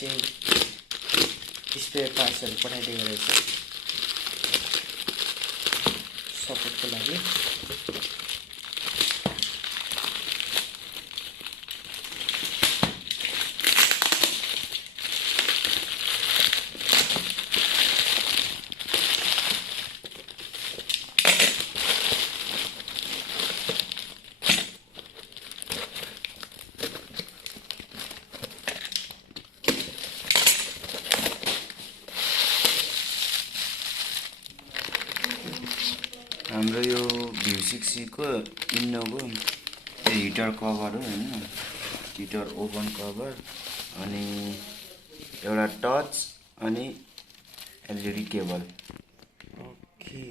चाहिँ स्पेयर पार्ट्सहरु पठाइदिएको रहेछ सपोर्टको लागि। हाम्रो यो V6C को इन्नो को हिटर कभर हो हैन, हिटर ओभन कभर अनि एउटा टच अनि एलईडी केबल। ओके